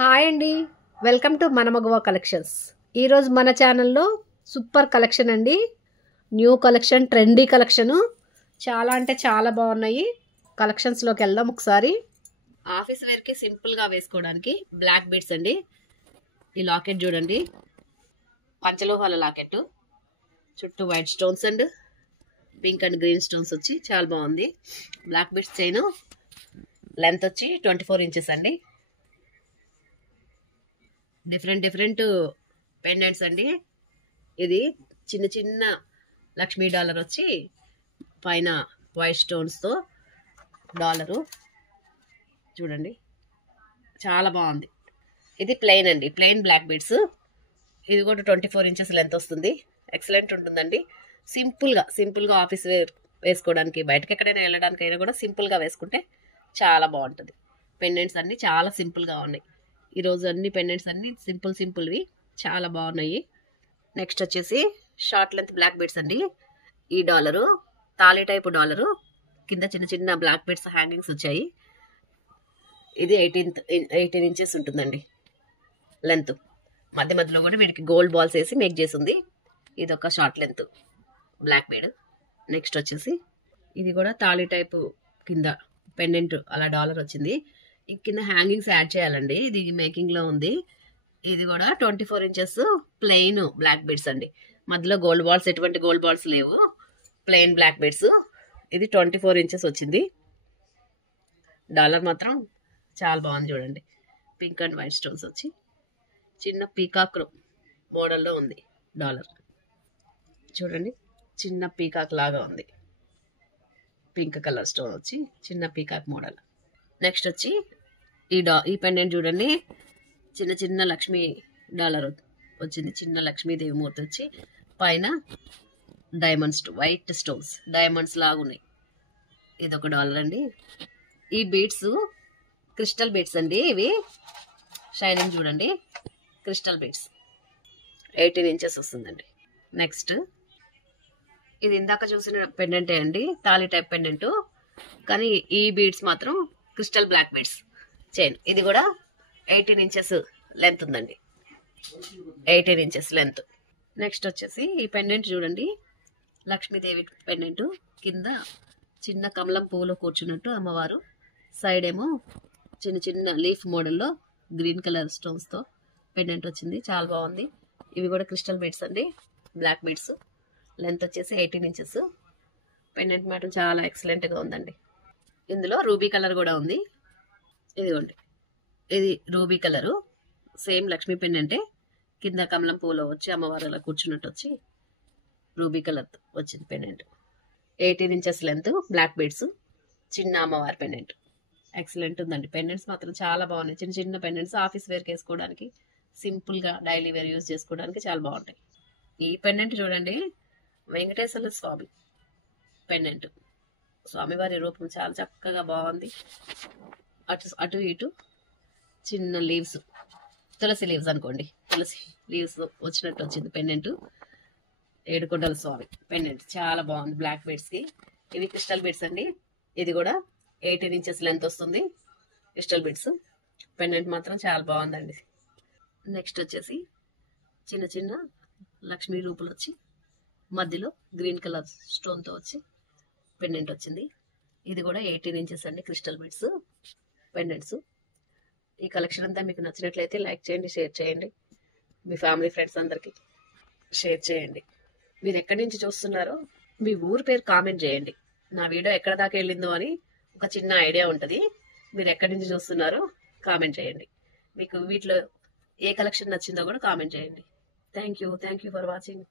Hi అండి. Welcome to మన మగవ collections. ఈరోజు మన ఛానల్లో సూపర్ కలెక్షన్ అండి. New collection, trendy collection. చాలా అంటే చాలా బాగున్నాయి. కలెక్షన్స్లోకి వెళ్దాం ఒకసారి. ఆఫీస్ వేర్కి సింపుల్గా వేసుకోవడానికి బ్లాక్ బీడ్స్ అండి. ఈ లాకెట్ చూడండి, పంచలోహాల లాకెట్, చుట్టూ white stones and pink and green stones వచ్చి చాలా బాగుంది. బ్లాక్ బీడ్స్ చైన్ లెంత్ వచ్చి 24 ఇంచెస్ అండి. డిఫరెంట్ పెండెంట్స్ అండి. ఇది చిన్న చిన్న లక్ష్మీ డాలర్ వచ్చి పైన వైట్ స్టోన్స్తో డాలరు చూడండి, చాలా బాగుంది. ఇది ప్లెయిన్ అండి, ప్లెయిన్ బ్లాక్ బీడ్స్. ఇది కూడా 24 ఇంచెస్ లెంత్ వస్తుంది. ఎక్సలెంట్ ఉంటుందండి. సింపుల్గా ఆఫీస్ వేసుకోవడానికి, బయటకి ఎక్కడైనా వెళ్ళడానికైనా కూడా సింపుల్గా వేసుకుంటే చాలా బాగుంటుంది. పెండెంట్స్ అన్నీ చాలా సింపుల్గా ఉన్నాయి. ఈరోజు అన్ని పెండెంట్స్ అన్ని సింపుల్వి చాలా బాగున్నాయి. నెక్స్ట్ వచ్చేసి షార్ట్ లెంత్ బ్లాక్ బీడ్స్ అండి. ఈ డాలరు తాళి టైపు డాలరు, కింద చిన్న చిన్న బ్లాక్ బీడ్స్ హ్యాంగింగ్స్ వచ్చాయి. ఇది 18 ఇంచెస్ ఉంటుందండి లెంత్. మధ్యలో కూడా వీడికి గోల్డ్ బాల్స్ వేసి మేక్ చేసింది. ఇది ఒక short length black bead. Next వచ్చేసి ఇది కూడా తాళి టైపు కింద పెండెంట్ అలా డాలర్ వచ్చింది. కింద హ్యాంగింగ్స్ యాడ్ చేయాలండి. ఇది మేకింగ్ లో ఉంది. ఇది కూడా 24 ఇంచెస్ ప్లెయిన్ బ్లాక్ బీడ్స్ అండి. మధ్యలో గోల్డ్ బాల్స్, ఎటువంటి గోల్డ్ బాల్స్ లేవు, ప్లెయిన్ బ్లాక్ బీడ్స్. ఇది 24 ఇంచెస్ వచ్చింది. డాలర్ మాత్రం చాలా బాగుంది చూడండి. పింక్ అండ్ వైట్ స్టోన్స్ వచ్చి చిన్న పీకాక్ మోడల్లో ఉంది డాలర్. చూడండి, చిన్న పీకాక్ లాగా ఉంది. పింక్ కలర్ స్టోన్ వచ్చి చిన్న పీకాక్ మోడల్. నెక్స్ట్ వచ్చి ఈ పెండెంట్ చూడండి, చిన్న చిన్న లక్ష్మీ డాలర్ వచ్చింది. చిన్న లక్ష్మీదేవి మూర్తి వచ్చి పైన డైమండ్స్, వైట్ స్టోన్స్ డైమండ్స్ లాగా ఉన్నాయి. ఇది ఒక డాలర్ అండి. ఈ బీడ్స్ క్రిస్టల్ బీడ్స్ అండి. ఇవి షైనింగ్ చూడండి, క్రిస్టల్ బీడ్స్ 18 ఇంచెస్ వస్తుందండి. నెక్స్ట్ ఇది ఇందాక చూసిన పెండెంటే అండి, తాళి టైప్ పెండెంట్, కానీ ఈ బీడ్స్ మాత్రం క్రిస్టల్ బ్లాక్ బీడ్స్ చైన్. ఇది కూడా 18 ఇంచెస్ లెంత్ ఉందండి, 18 ఇంచెస్ లెంత్. నెక్స్ట్ వచ్చేసి ఈ పెండెంట్ చూడండి, లక్ష్మీదేవి పెండెంట్. కింద చిన్న కమలం పువ్వులో కూర్చున్నట్టు అమ్మవారు, సైడ్ ఏమో చిన్న చిన్న లీఫ్ మోడల్లో గ్రీన్ కలర్ స్టోన్స్తో పెండెంట్ వచ్చింది. చాలా బాగుంది. ఇవి కూడా క్రిస్టల్ బీడ్స్ అండి, బ్లాక్ బీడ్స్. లెంత్ వచ్చేసి 18 ఇంచెస్. పెండెంట్ మాత్రం చాలా ఎక్సలెంట్గా ఉందండి. ఇందులో రూబీ కలర్ కూడా ఉంది. ఇదిగోండి, ఇది రూబీ కలరు, సేమ్ లక్ష్మీ పెండెంటే. కింద కమలం పూలో వచ్చి అమ్మవారు అలా కూర్చున్నట్టు వచ్చి రూబీ కలర్ వచ్చింది pendant. 18 inches length black beads, చిన్న అమ్మవారి పెండెంట్. ఎక్సలెంట్ ఉందండి. పెండెంట్స్ మాత్రం చాలా బాగున్నాయి. చిన్న చిన్న పెండెంట్స్ ఆఫీస్ వేర్కి వేసుకోవడానికి, సింపుల్గా డైలీ వేర్ యూజ్ చేసుకోవడానికి చాలా బాగుంటాయి. ఈ పెండెంట్ చూడండి, వెంకటేశ్వర స్వామి పెండెంట్. స్వామివారి రూపం చాలా చక్కగా బాగుంది. అటు ఇటు చిన్న లీవ్స్, తులసి లీవ్స్ అనుకోండి, తులసి లీవ్స్ వచ్చినట్టు వచ్చింది పెండెంట్. ఏడుకొండల స్వామి పెండెంట్ చాలా బాగుంది బ్లాక్ బీడ్స్కి. ఇవి క్రిస్టల్ బీడ్స్ అండి. ఇది కూడా 18 ఇంచెస్ లెంత్ వస్తుంది, క్రిస్టల్ బీడ్స్. పెండెంట్ మాత్రం చాలా బాగుందండి. నెక్స్ట్ వచ్చేసి చిన్న చిన్న లక్ష్మీ రూపులు వచ్చి మధ్యలో గ్రీన్ కలర్ స్టోన్తో వచ్చి పెండెంట్ వచ్చింది. ఇది కూడా 18 ఇంచెస్ అండి, క్రిస్టల్ బీడ్స్ పెండెంట్స్. ఈ కలెక్షన్ అంతా మీకు నచ్చినట్లయితే లైక్ చేయండి, షేర్ చేయండి. మీ ఫ్యామిలీ ఫ్రెండ్స్ అందరికీ షేర్ చేయండి. మీరు ఎక్కడి నుంచి చూస్తున్నారో మీ ఊరు పేరు కామెంట్ చేయండి. నా వీడియో ఎక్కడ దాకా వెళ్ళిందో అని ఒక చిన్న ఐడియా ఉంటుంది. మీరు ఎక్కడి నుంచి చూస్తున్నారో కామెంట్ చేయండి. మీకు వీటిలో ఏ కలెక్షన్ నచ్చిందో కూడా కామెంట్ చేయండి. Thank you for watching.